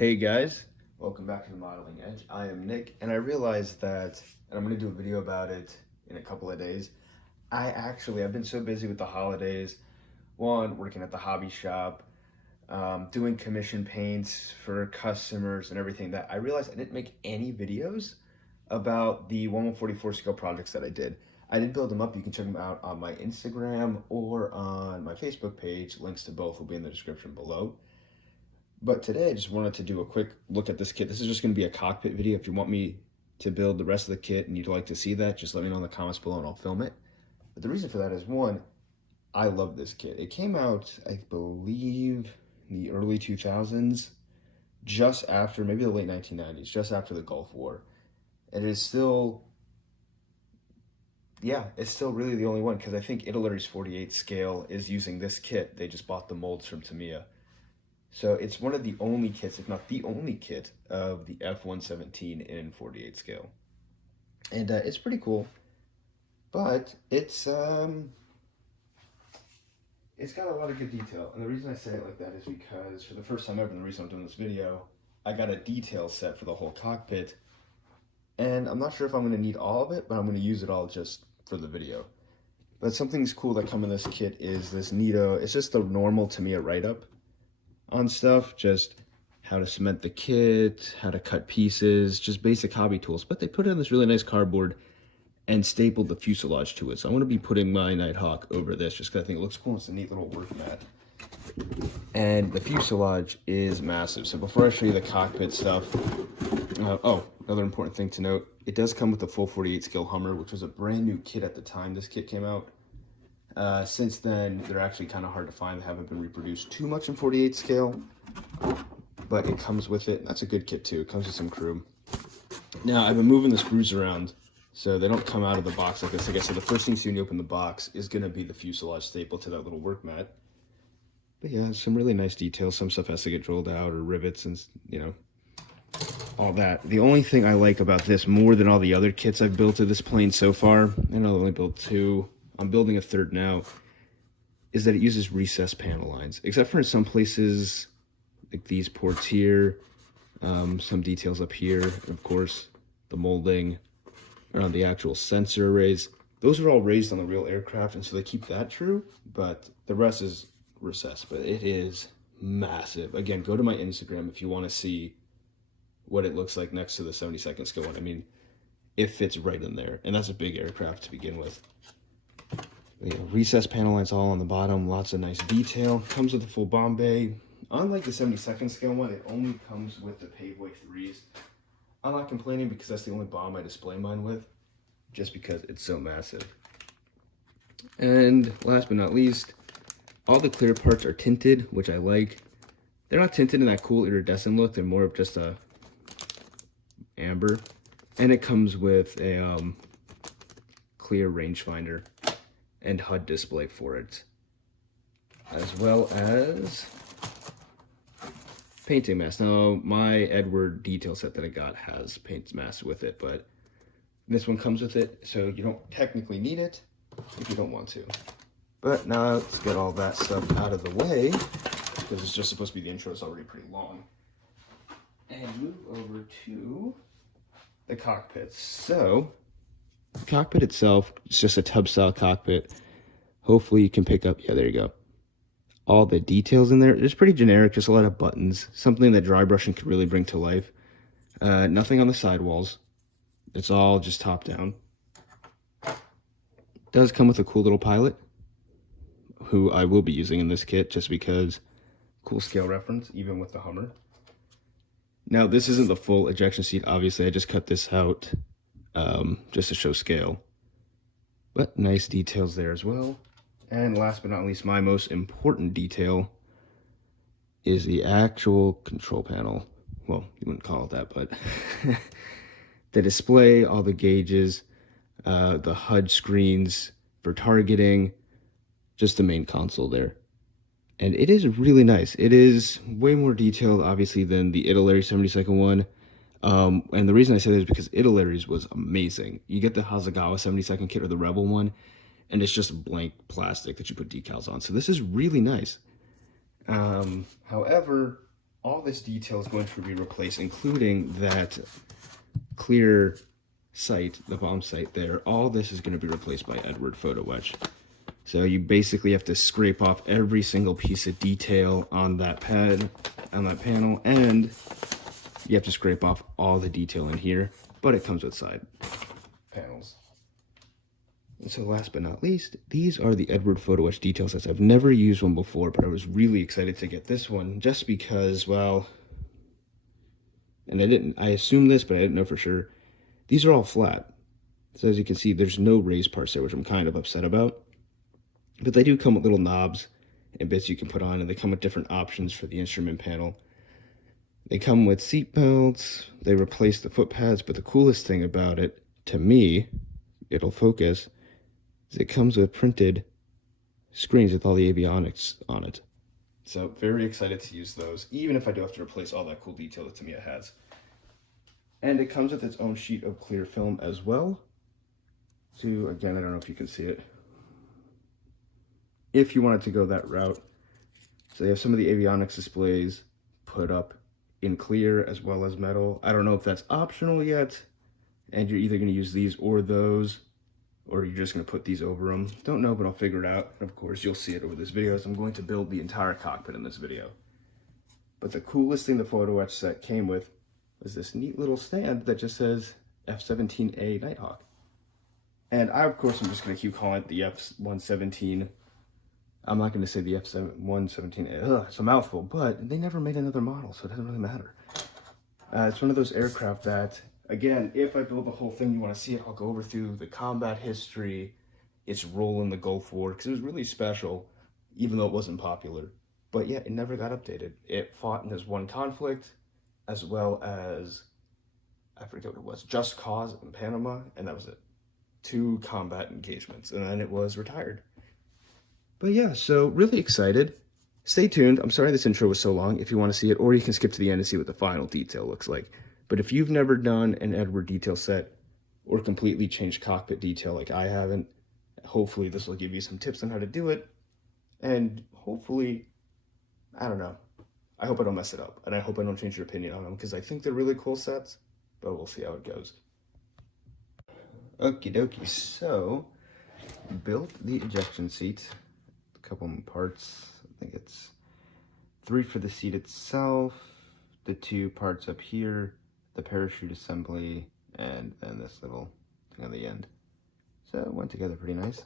Hey guys, welcome back to the Modeling Edge. I am Nick, and I realized that, and I'm going to do a video about it in a couple of days. I've been so busy with the holidays, one, working at the hobby shop, doing commission paints for customers and everything, that I realized I didn't make any videos about the 1/144 scale projects that I did. I did build them up. You can check them out on my Instagram or on my Facebook page. Links to both will be in the description below. But today I just wanted to do a quick look at this kit. This is just going to be a cockpit video. If you want me to build the rest of the kit and you'd like to see that, just let me know in the comments below and I'll film it. But the reason for that is, one, I love this kit. It came out, I believe, in the early 2000s, just after, maybe the late 1990s, just after the Gulf War. And it is still, yeah, it's still really the only one, because I think Italy's 48 scale is using this kit. They just bought the molds from Tamiya. So it's one of the only kits, if not the only kit, of the F-117 in 48 scale. And it's pretty cool, but it's got a lot of good detail. And the reason I say it like that is because for the first time ever, and the reason I'm doing this video, I got a detail set for the whole cockpit. And I'm not sure if I'm going to need all of it, but I'm going to use it all just for the video. But something's cool that come in this kit is this neato. It's just the normal Tamiya write-up on stuff, just how to cement the kit, how to cut pieces, just basic hobby tools. But they put it on this really nice cardboard and stapled the fuselage to it. So I'm going to be putting my Nighthawk over this just because I think it looks cool. It's a neat little work mat. And the fuselage is massive. So before I show you the cockpit stuff, another important thing to note, it does come with a full 48 scale Hummer, which was a brand new kit at the time this kit came out. Since then, they're actually kind of hard to find. They haven't been reproduced too much in 48 scale, but it comes with it. That's a good kit too. It comes with some crew. Now, I've been moving the screws around so they don't come out of the box like this. Like I said, the first thing you see when you open the box is going to be the fuselage staple to that little work mat. But yeah, some really nice details. Some stuff has to get drilled out, or rivets, and all that. The only thing I like about this more than all the other kits I've built of this plane so far, and I've only built two, I'm building a third now, is that it uses recessed panel lines. Except for in some places, like these ports here, some details up here, of course, the molding around the actual sensor arrays. Those are all raised on the real aircraft, and so they keep that true, but the rest is recessed. But it is massive. Again, go to my Instagram if you want to see what it looks like next to the 72nd scale one. I mean, it fits right in there, and that's a big aircraft to begin with. Recessed panel lines all on the bottom, lots of nice detail. Comes with a full bomb bay. Unlike the 72nd scale one, it only comes with the Paveway 3s. I'm not complaining because that's the only bomb I display mine with, just because it's so massive. And last but not least, all the clear parts are tinted, which I like. They're not tinted in that cool iridescent look. They're more of just a amber. And it comes with a clear rangefinder and HUD display for it, as well as painting mask. Now, my Eduard detail set that I got has paint mask with it, but this one comes with it, so you don't technically need it if you don't want to. But now let's get all that stuff out of the way, because it's just supposed to be the intro. It's already pretty long. And move over to the cockpit. So, the cockpit itself is just a tub style cockpit. Hopefully you can pick up, yeah, there you go, all the details in there. It's pretty generic, just a lot of buttons, something that dry brushing could really bring to life. Nothing on the sidewalls. It's all just top down. It does come with a cool little pilot, who I will be using in this kit just because cool scale reference, even with the Hummer. Now, this isn't the full ejection seat, obviously. I just cut this out just to show scale. But nice details there as well. And last but not least, my most important detail is the actual control panel. Well, you wouldn't call it that, but the display, all the gauges, the HUD screens for targeting, just the main console there. And it is really nice. It is way more detailed, obviously, than the Italy 72nd one. And the reason I say that is because Italy's was amazing. You get the Hasegawa 72nd kit or the Rebel one, and it's just blank plastic that you put decals on. So this is really nice. However, all this detail is going to be replaced, including that clear sight, the bomb sight there. All this is going to be replaced by Eduard Photo Etch. So you basically have to scrape off every single piece of detail on that pad, on that panel, and you have to scrape off all the detail in here, but it comes with side panels. And so last but not least, these are the Eduard Photo Etch detail sets. I've never used one before, but I was really excited to get this one just because, well, and I assumed this, but I didn't know for sure. These are all flat. So as you can see, there's no raised parts there, which I'm kind of upset about. But they do come with little knobs and bits you can put on, and they come with different options for the instrument panel. They come with seat belts, they replace the foot pads, but the coolest thing about it, to me, it'll focus, is it comes with printed screens with all the avionics on it. So very excited to use those, even if I do have to replace all that cool detail that Tamiya has. And it comes with its own sheet of clear film as well. So again, I don't know if you can see it. If you wanted to go that route. So they have some of the avionics displays put up in clear as well as metal. I don't know if that's optional yet, and you're either going to use these or those, or you're just going to put these over them. Don't know, but I'll figure it out. And of course, you'll see it over this video, as I'm going to build the entire cockpit in this video. But the coolest thing the Photo Etch set came with was this neat little stand that just says F-117A Nighthawk. And I, of course, I'm just going to keep calling it the F-117. I'm not going to say the F-117A. Ugh, it's a mouthful, but they never made another model, so it doesn't really matter. It's one of those aircraft that, again, if I build the whole thing, you want to see it, I'll go over through the combat history, its role in the Gulf War, because it was really special, even though it wasn't popular. But yeah, it never got updated. It fought in this one conflict, as well as, I forget what it was, Just Cause in Panama, and that was it. 2 combat engagements, and then it was retired. But yeah, so really excited. Stay tuned. I'm sorry this intro was so long if you want to see it, or you can skip to the end and see what the final detail looks like. But if you've never done an Eduard detail set or completely changed cockpit detail like I haven't, hopefully this will give you some tips on how to do it. And hopefully, I don't know, I hope I don't mess it up. And I hope I don't change your opinion on them, because I think they're really cool sets, but we'll see how it goes. Okie dokie, so built the ejection seat. Couple parts. I think it's 3 for the seat itself, the 2 parts up here, the parachute assembly, and then this little thing on the end. So it went together pretty nice.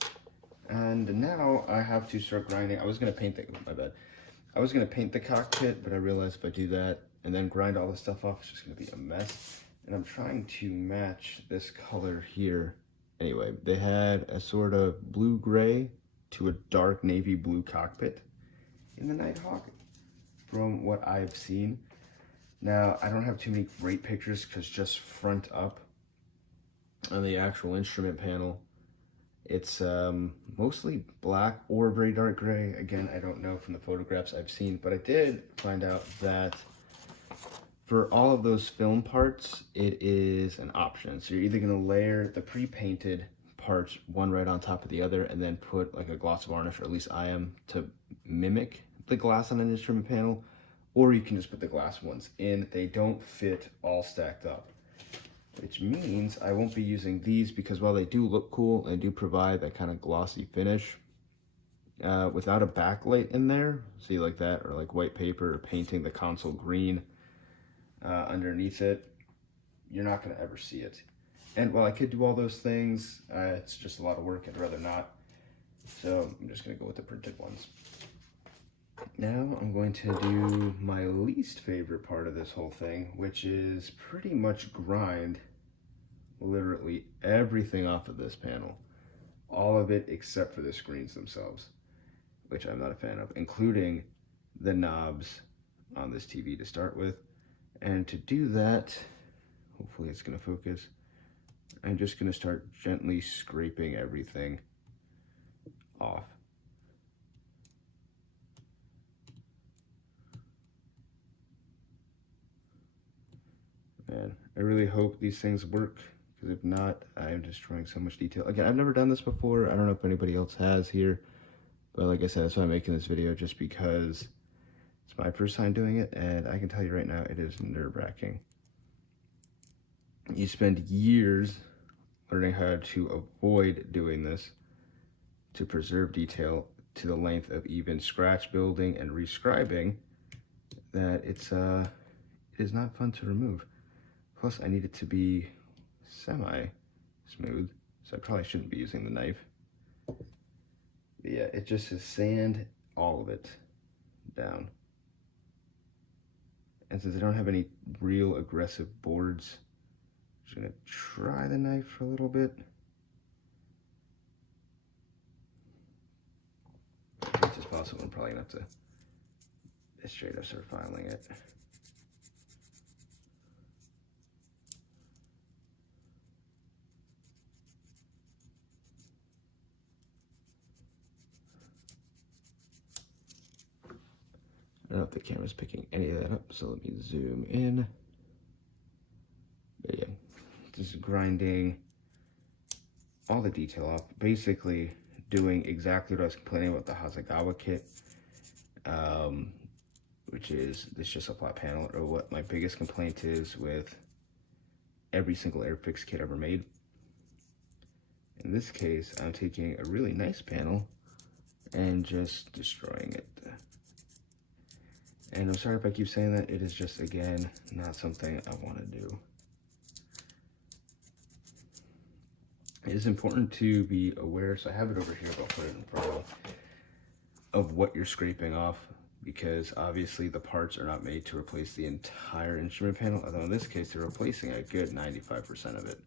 And now I have to start grinding. I was going to paint I was going to paint the cockpit, but I realized if I do that and then grind all this stuff off, it's just going to be a mess. And I'm trying to match this color here. Anyway, they had a sort of blue-gray to a dark navy blue cockpit in the Nighthawk from what I've seen. Now, I don't have too many great pictures because just front up on the actual instrument panel, it's mostly black or very dark gray. Again, I don't know from the photographs I've seen, but I did find out that for all of those film parts, it is an option. So you're either going to layer the pre-painted parts one right on top of the other and then put like a gloss varnish, or at least I am, to mimic the glass on an instrument panel, or you can just put the glass ones in. They don't fit all stacked up, which means I won't be using these, because while they do look cool and do provide that kind of glossy finish, without a backlight in there, see like that, or like white paper, or painting the console green underneath it, you're not going to ever see it. And while I could do all those things, it's just a lot of work. I'd rather not. So I'm just going to go with the printed ones. Now I'm going to do my least favorite part of this whole thing, which is pretty much grind literally everything off of this panel. All of it except for the screens themselves, which I'm not a fan of, including the knobs on this TV to start with. And to do that, hopefully it's going to focus, I'm just going to start gently scraping everything off. Man, I really hope these things work, because if not, I'm destroying so much detail. Again, I've never done this before. I don't know if anybody else has here, but like I said, that's why I'm making this video, just because It's my first time doing it, and I can tell you right now, it is nerve-wracking. You spend years learning how to avoid doing this, to preserve detail to the length of even scratch building and rescribing, that it is not fun to remove. Plus, I need it to be semi-smooth, so I probably shouldn't be using the knife. But yeah, it just is sand all of it down. And since I don't have any real aggressive boards, I'm just gonna try the knife for a little bit. As as possible, I'm probably gonna have to straight up start filing it. I don't know if the camera's picking any of that up, so let me zoom in. But yeah, just grinding all the detail off. Basically doing exactly what I was complaining about the Hasegawa kit, which is this just a flat panel, or what my biggest complaint is with every single Airfix kit ever made. In this case, I'm taking a really nice panel and just destroying it. And I'm sorry if I keep saying that, it is just, again, not something I want to do. It is important to be aware, so I have it over here, but I'll put it in front of what you're scraping off, because obviously the parts are not made to replace the entire instrument panel, although in this case they're replacing a good 95% of it.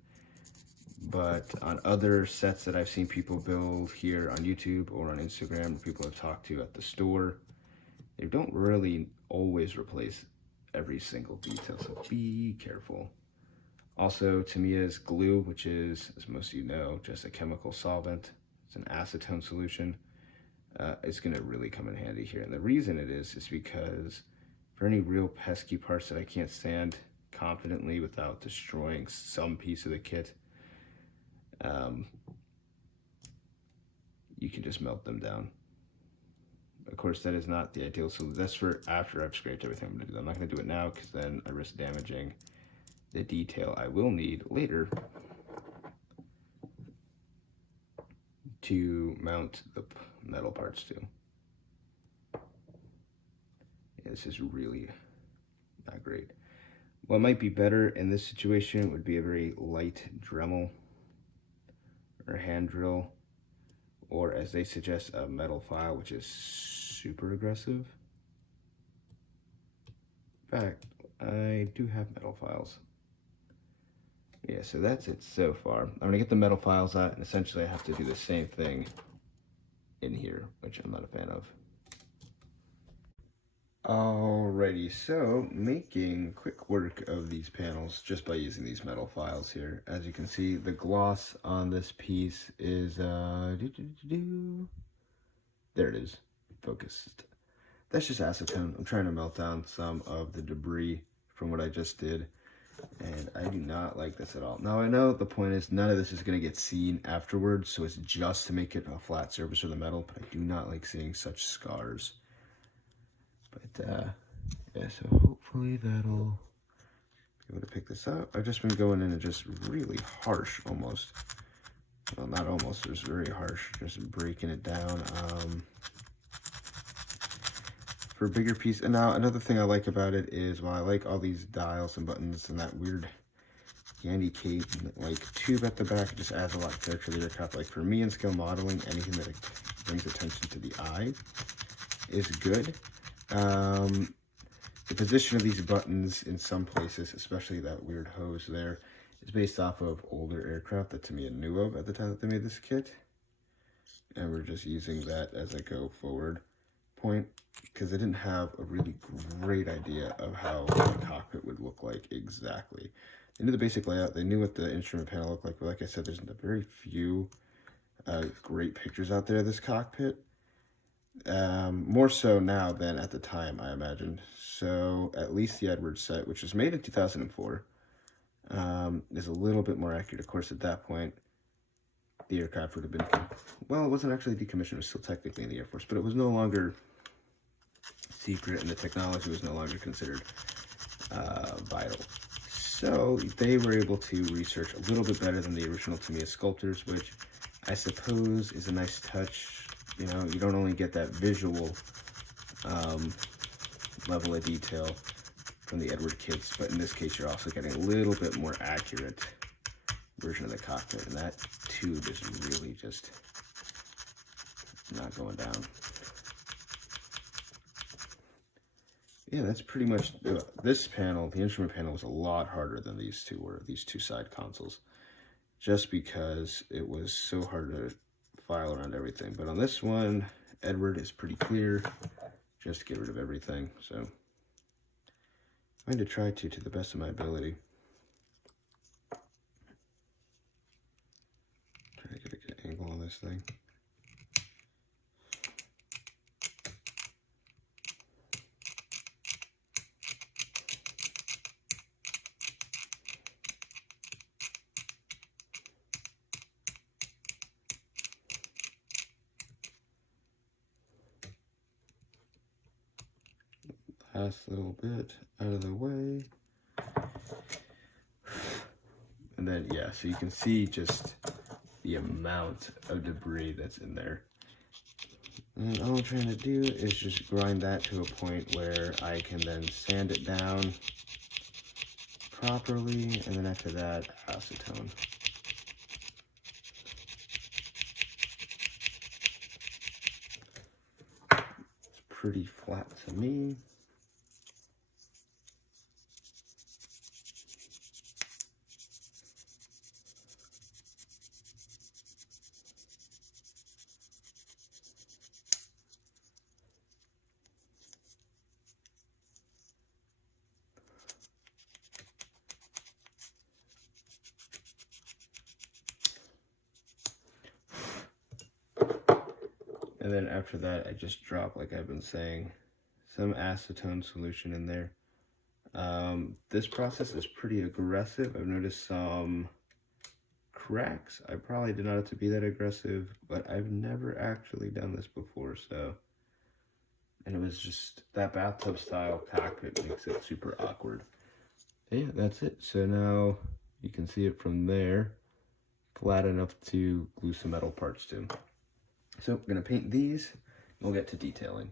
But on other sets that I've seen people build here on YouTube or on Instagram, or people have talked to at the store, they don't really always replace every single detail, so be careful. Also, Tamiya's glue, which is, as most of you know, just a chemical solvent. It's an acetone solution. It's gonna really come in handy here. And the reason it is because for any real pesky parts that I can't sand confidently without destroying some piece of the kit, you can just melt them down. Of course, that is not the ideal, so that's for after I've scraped everything I'm gonna do. I'm not gonna do it now because then I risk damaging the detail I will need later to mount the metal parts to. Yeah, this is really not great. What might be better in this situation would be a very light Dremel or hand drill, or as they suggest, a metal file, which is super aggressive. In fact, I do have metal files. Yeah, so that's it so far. I'm gonna get the metal files out, and essentially I have to do the same thing in here, which I'm not a fan of. Alrighty, so making quick work of these panels just by using these metal files here. As you can see, the gloss on this piece is, there it is, focused. That's just acetone. I'm trying to melt down some of the debris from what I just did, and I do not like this at all. Now, I know the point is none of this is going to get seen afterwards, so it's just to make it a flat surface for the metal, but I do not like seeing such scars. But, yeah, so hopefully that'll be able to pick this up. I've just been going in and just really harsh, almost. Well, not almost, it was very harsh, just breaking it down. For a bigger piece, and now another thing I like about it is, while I like all these dials and buttons and that weird candy cane like tube at the back, it just adds a lot of character to the aircraft. Like for me in scale modeling, anything that brings attention to the eye is good. The position of these buttons in some places, especially that weird hose there, is based off of older aircraft that Tamiya knew of at the time that they made this kit. And we're just using that as a go forward point, because they didn't have a really great idea of how the cockpit would look like exactly. They knew the basic layout, they knew what the instrument panel looked like, but like I said, there's very few great pictures out there of this cockpit. More so now than at the time, I imagine. So at least the Eduard set, which was made in 2004, is a little bit more accurate. Of course, at that point, the aircraft would have been, well, it wasn't actually decommissioned, it was still technically in the Air Force, but it was no longer secret and the technology was no longer considered vital. So they were able to research a little bit better than the original Tamiya sculptors, which I suppose is a nice touch. You know, you don't only get that visual level of detail from the Eduard kits, but in this case you're also getting a little bit more accurate version of the cockpit, and that tube is really just not going down. Yeah, that's pretty much this panel. The instrument panel was a lot harder than these two were, these two side consoles, just because it was so hard to file around everything. But on this one, Eduard is pretty clear, just to get rid of everything. So I'm going to try to the best of my ability. Try to get a good angle on this thing. Last little bit out of the way. And then, yeah, so you can see just the amount of debris that's in there. And all I'm trying to do is just grind that to a point where I can then sand it down properly, and then after that, acetone. It's pretty flat to me. And then after that, I just drop, like I've been saying, some acetone solution in there. This process is pretty aggressive. I've noticed some cracks. I probably did not have to be that aggressive, but I've never actually done this before, so. And it was just, that bathtub style cockpit makes it super awkward. Yeah, that's it. So now you can see it from there, flat enough to glue some metal parts to. So I'm gonna paint these, and we'll get to detailing.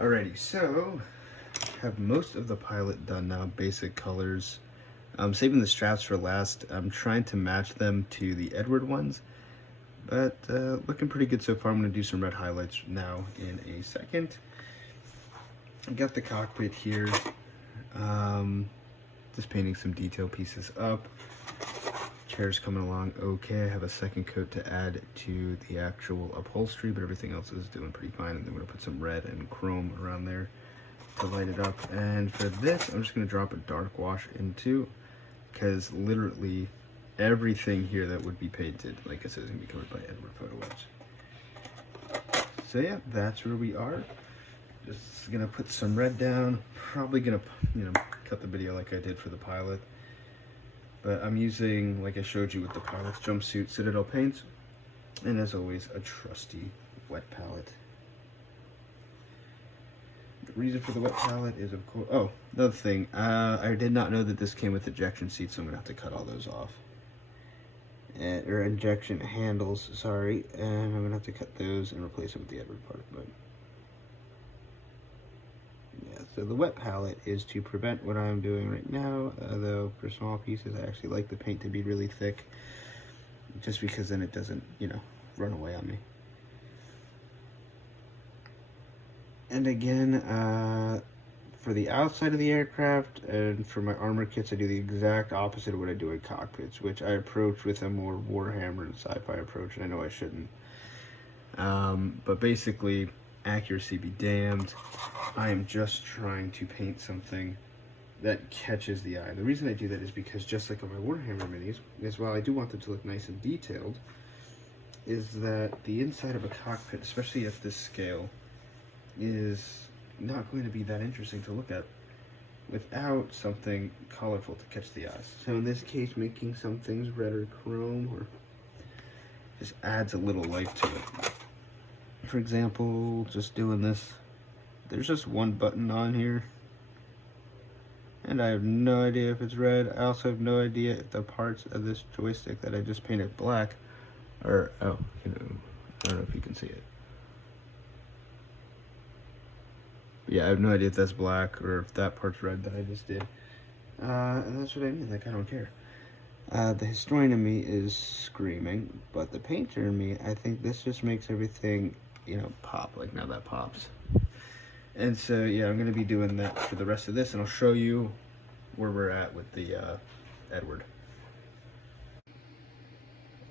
Alrighty, so have most of the pilot done now, basic colors. I'm saving the straps for last. I'm trying to match them to the Eduard ones, but looking pretty good so far. I'm going to do some red highlights now in a second. I got the cockpit here. Just painting some detail pieces up. Chair's coming along okay. I have a second coat to add to the actual upholstery, but everything else is doing pretty fine. And then we're going to put some red and chrome around there to light it up. And for this, I'm just going to drop a dark wash into, because literally everything here that would be painted, like I said, is going to be covered by Eduard photo-etched. So yeah, that's where we are. Just gonna put some red down. Probably gonna, cut the video like I did for the pilot. But I'm using, like I showed you with the pilot's jumpsuit, Citadel paints, and as always, a trusty wet palette. The reason for the wet palette is, of course, oh, another thing, I did not know that this came with ejection seats, so I'm gonna have to cut all those off. Or injection handles, sorry, and I'm gonna have to cut those and replace them with the Eduard part. But yeah, so the wet palette is to prevent what I'm doing right now, though for small pieces I actually like the paint to be really thick, just because then it doesn't, run away on me. And again, for the outside of the aircraft and for my armor kits, I do the exact opposite of what I do in cockpits, which I approach with a more Warhammer and sci-fi approach, and I know I shouldn't. But basically, accuracy be damned. I am just trying to paint something that catches the eye. The reason I do that is because, just like on my Warhammer minis, is while I do want them to look nice and detailed, is that the inside of a cockpit, especially at this scale, is not going to be that interesting to look at without something colorful to catch the eyes. So in this case, making some things red or chrome or just adds a little life to it. For example, just doing this, there's just one button on here, and I have no idea if it's red. I also have no idea if the parts of this joystick that I just painted black are, I don't know if you can see it. Yeah, I have no idea if that's black or if that part's red that I just did. And that's what I mean, like, I don't care. The historian in me is screaming, but the painter in me, I think this just makes everything, pop. Like, now that pops. And so, yeah, I'm going to be doing that for the rest of this, and I'll show you where we're at with the Eduard.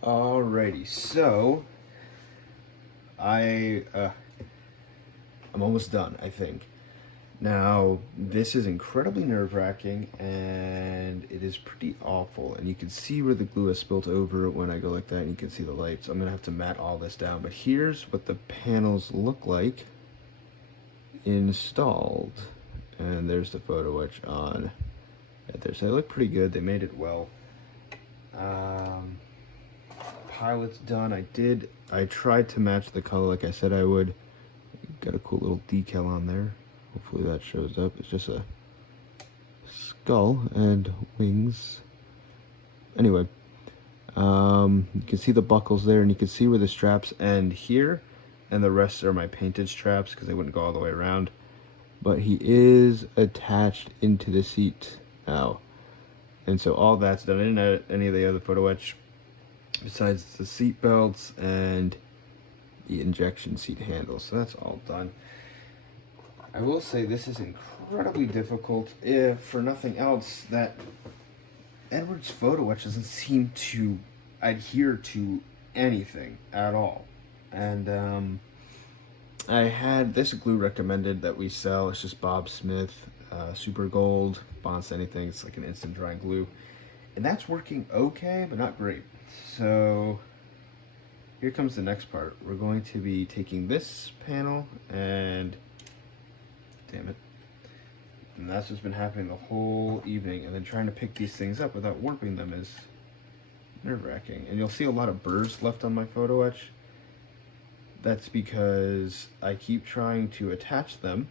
Alrighty, so I'm almost done, I think. Now, this is incredibly nerve-wracking, and it is pretty awful, and you can see where the glue has spilt over when I go like that, and you can see the lights. I'm going to have to matte all this down, but here's what the panels look like installed. And there's the photo etch on right there. So they look pretty good. They made it well. Pilot's done. I tried to match the color like I said I would. Got a cool little decal on there. Hopefully that shows up. It's just a skull and wings. Anyway, you can see the buckles there, and you can see where the straps end here, and the rest are my painted straps because they wouldn't go all the way around. But he is attached into the seat now, and so all that's done. I didn't add any of the other photo etch besides the seat belts and the injection seat handle, so that's all done. I will say this is incredibly difficult, if for nothing else, that Eduard's photo etch doesn't seem to adhere to anything at all. And I had this glue recommended that we sell. It's just Bob Smith Super Gold, bonds to anything. It's like an instant drying glue, and that's working okay, but not great. So here comes the next part. We're going to be taking this panel and, damn it, and that's what's been happening the whole evening, and then trying to pick these things up without warping them is nerve-wracking. And you'll see a lot of burrs left on my photo etch. That's because I keep trying to attach them,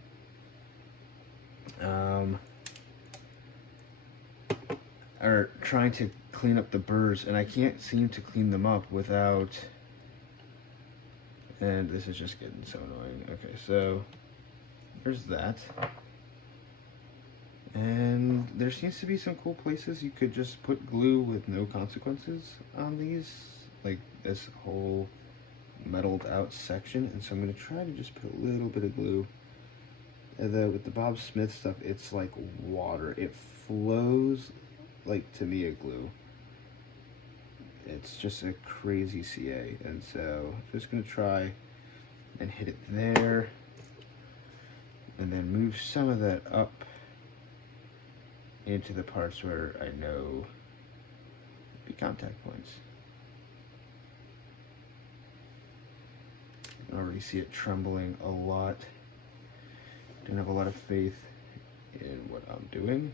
or trying to clean up the burrs, and I can't seem to clean them up without, and this is just getting so annoying. Okay, so there's that. And there seems to be some cool places you could just put glue with no consequences on these, like this whole metalled out section. And so I'm going to try to just put a little bit of glue. And with the Bob Smith stuff, it's like water. It flows like Tamiya glue. It's just a crazy CA. And so I'm just going to try and hit it there. And then move some of that up into the parts where I know be contact points. I already see it trembling a lot. Don't have a lot of faith in what I'm doing.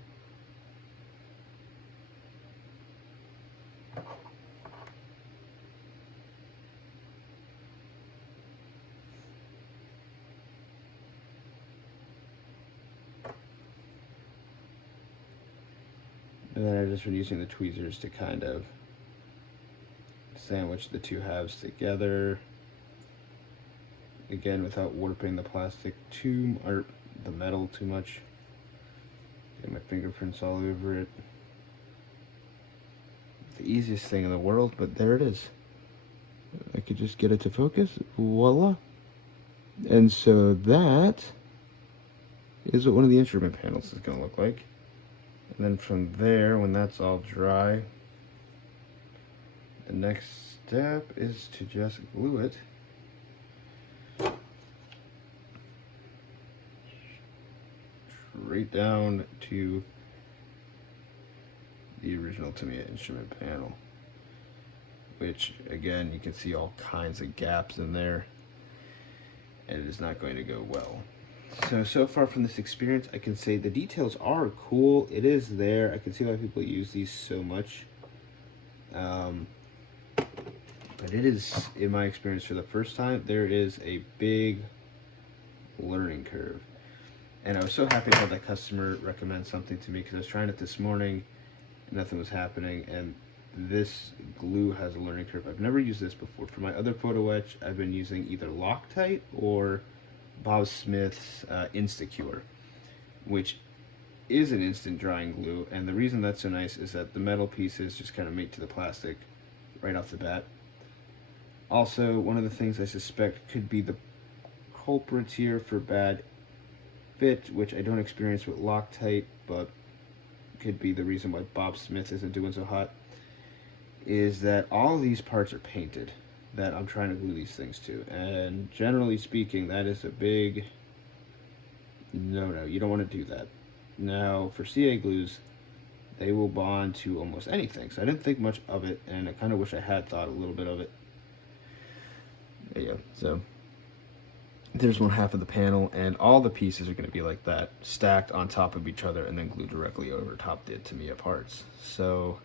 And then I've just been using the tweezers to kind of sandwich the two halves together. Again, without warping the plastic or the metal too much. Get my fingerprints all over it. The easiest thing in the world, but there it is. I could just get it to focus. Voila. And so that is what one of the instrument panels is going to look like. And then from there, when that's all dry, the next step is to just glue it straight down to the original Tamiya instrument panel, which again, you can see all kinds of gaps in there, and it is not going to go well. So far from this experience, I can say the details are cool. It is there. I can see why people use these so much. But it is, in my experience, for the first time, there is a big learning curve. And I was so happy to have that customer recommend something to me, because I was trying it this morning, and nothing was happening, and this glue has a learning curve. I've never used this before. For my other photo etch, I've been using either Loctite or Bob Smith's Instacure, which is an instant drying glue, and the reason that's so nice is that the metal pieces just kind of mate to the plastic right off the bat. Also, one of the things I suspect could be the culprits here for bad fit, which I don't experience with Loctite, but could be the reason why Bob Smith isn't doing so hot, is that all of these parts are painted that I'm trying to glue these things to, and generally speaking, that is a big no. You don't want to do that. Now, for CA glues, they will bond to almost anything, so I didn't think much of it, and I kind of wish I had thought a little bit of it. Yeah, so there's one half of the panel, and all the pieces are going to be like that, stacked on top of each other and then glued directly over top the Tamiya parts. So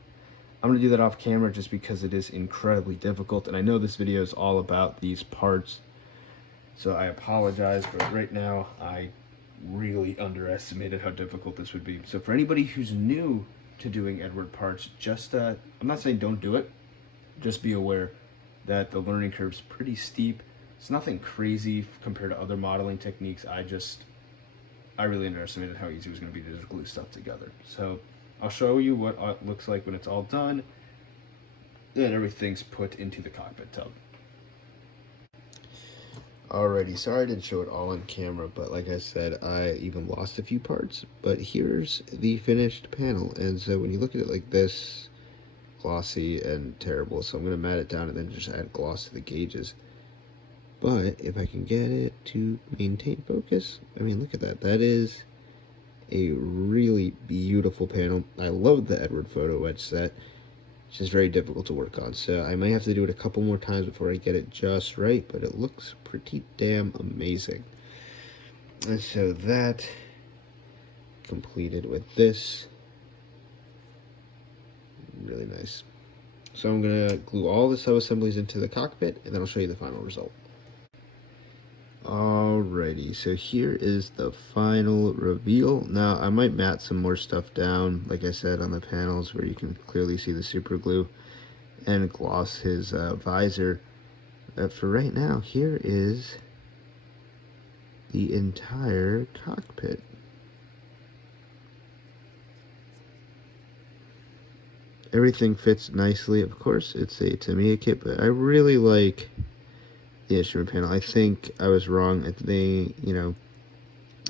I'm going to do that off camera just because it is incredibly difficult, and I know this video is all about these parts, so I apologize, but right now I really underestimated how difficult this would be. So for anybody who's new to doing Eduard parts, just I'm not saying don't do it, just be aware that the learning curve's pretty steep. It's nothing crazy compared to other modeling techniques. I really underestimated how easy it was going to be to just glue stuff together. So I'll show you what it looks like when it's all done, and everything's put into the cockpit tub. Alrighty, sorry I didn't show it all on camera, but like I said, I even lost a few parts. But here's the finished panel, and so when you look at it like this, glossy and terrible, so I'm going to mat it down and then just add gloss to the gauges. But if I can get it to maintain focus, I mean, look at that. That is a really beautiful panel. I love the Eduard photo etch set. It's just very difficult to work on, so I might have to do it a couple more times before I get it just right, but it looks pretty damn amazing. And so that completed with this. Really nice. So I'm going to glue all the sub-assemblies into the cockpit, and then I'll show you the final result. Alrighty, so here is the final reveal. Now, I might mat some more stuff down, like I said, on the panels where you can clearly see the super glue, and gloss his visor. But for right now, here is the entire cockpit. everything fits nicely. Of course, it's a Tamiya kit, but I really like the instrument panel. I think I was wrong.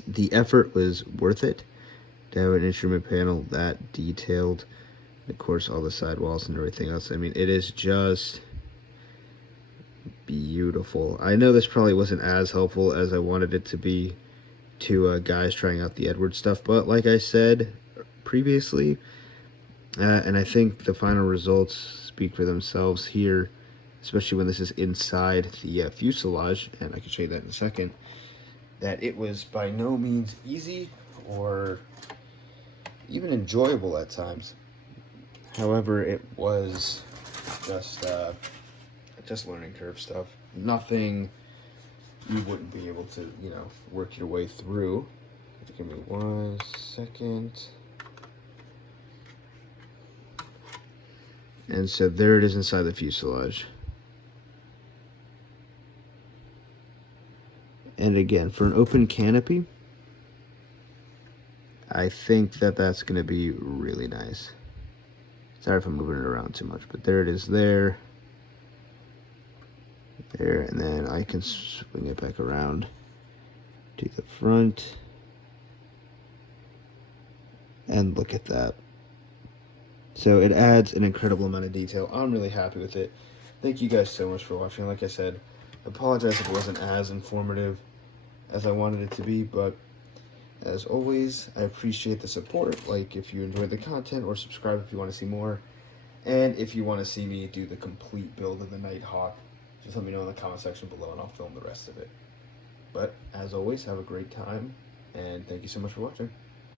The effort was worth it to have an instrument panel that detailed. Of course, all the sidewalls and everything else. I mean, it is just beautiful. I know this probably wasn't as helpful as I wanted it to be to guys trying out the Edward stuff, but like I said previously, and I think the final results speak for themselves here, especially when this is inside the fuselage, and I can show you that in a second, that it was by no means easy or even enjoyable at times. However, it was just learning curve stuff. Nothing you wouldn't be able to, work your way through. Give me 1 second. And so there it is inside the fuselage. And again, for an open canopy, I think that that's going to be really nice. Sorry if I'm moving it around too much, but there it is there. There, and then I can swing it back around to the front. And look at that. So it adds an incredible amount of detail. I'm really happy with it. Thank you guys so much for watching. Like I said, I apologize if it wasn't as informative as I wanted it to be, but as always, I appreciate the support. Like if you enjoyed the content, or subscribe if you want to see more. And if you want to see me do the complete build of the Nighthawk, just let me know in the comment section below and I'll film the rest of it. But as always, have a great time, and thank you so much for watching.